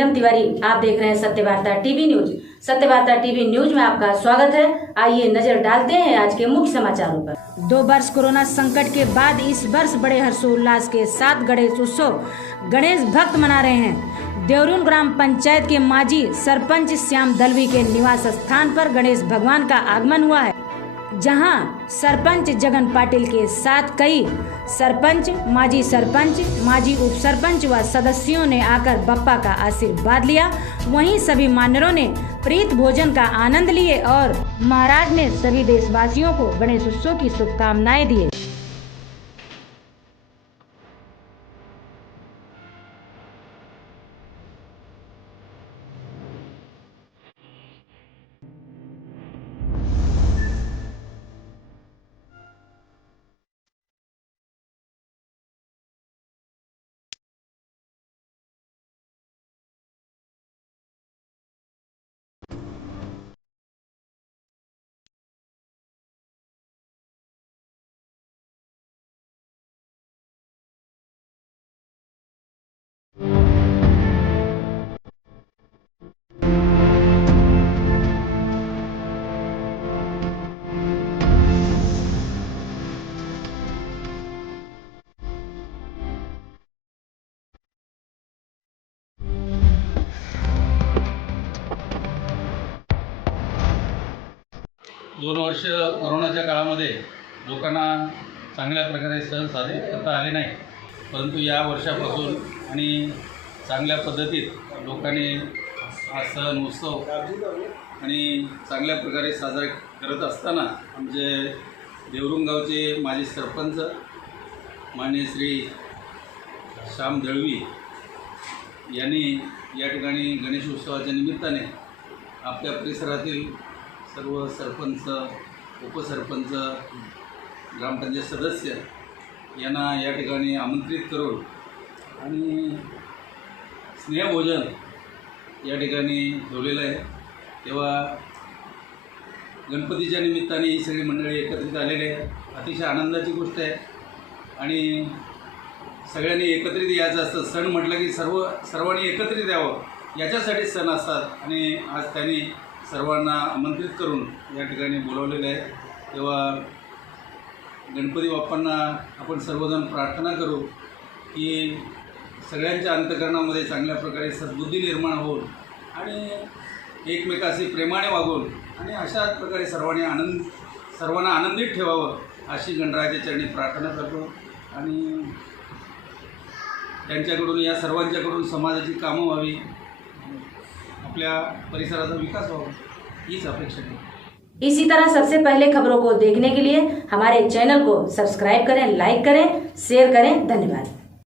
नीलम तिवारी, आप देख रहे हैं सत्य वार्ता टीवी न्यूज। सत्य वार्ता टीवी न्यूज में आपका स्वागत है। आइए नजर डालते हैं आज के मुख्य समाचारों पर। 2 वर्ष कोरोना संकट के बाद इस वर्ष बड़े हर्षोल्लास के साथ गणेश उत्सव गणेश भक्त मना रहे हैं। देवरून ग्राम पंचायत के माजी सरपंच श्याम दलवी के निवास स्थान पर गणेश भगवान का आगमन हुआ है, जहां सरपंच जगन पाटिल के साथ कई सरपंच, माजी उप सरपंच व सदस्यों ने आकर बप्पा का आशीर्वाद लिया। वहीं सभी मान्यवरों ने प्रीत भोजन का आनंद लिए और महाराज ने सभी देशवासियों को गणेश उत्सव की शुभकामनाएं दी। दोन वर्ष कोरोनाच्या काळामध्ये लोकांना चांगल्या प्रकारे सण साजरे करता आले नाही, परंतु या वर्षापासून आणि चांगल्या पद्धतीत लोकांनी हा सण उत्सव आणि चांगल्या प्रकारे साजरा करत असताना आमचे देवरून गावचे माजी सरपंच माननीय श्री श्याम दळवी यांनी या ठिकाणी गणेश उत्सवाच्या निमित्ताने आपल्या परिसरातील सर्व सरपंच, उपसरपंच, ग्रामपंचायत सदस्य यांना या ठिकाणी आमंत्रित करून आणि स्नेहभोजन या ठिकाणी ठेवलेलं आहे। तेव्हा गणपतीच्या निमित्ताने ही सगळी मंडळी एकत्रित आलेली आहे। अतिशय आनंदाची गोष्ट आहे आणि सगळ्यांनी एकत्रित यायचं असतं। सण म्हटलं की सर्वांनी एकत्रित यावं याच्यासाठी सण असतात आणि आज त्यांनी सर्वांना आमंत्रित करून या ठिकाणी बोलवलेलं आहे। तेव्हा गणपती बाप्पांना आपण सर्वजण प्रार्थना करू की सगळ्यांच्या अंतःकरणामध्ये चांगल्या प्रकारे सद्बुद्धी निर्माण होऊन आणि एकमेकाशी प्रेमाने वागून आणि अशाच प्रकारे सर्वांना आनंदित ठेवावं अशी गणरायाच्या चरणी प्रार्थना करतो आणि त्यांच्याकडून या सर्वांच्याकडून समाजाची कामं व्हावी, अपने परिसराचा विकास हो, इस अपेक्षा है। इसी तरह सबसे पहले खबरों को देखने के लिए हमारे चैनल को सब्सक्राइब करें, लाइक करें, शेयर करें। धन्यवाद।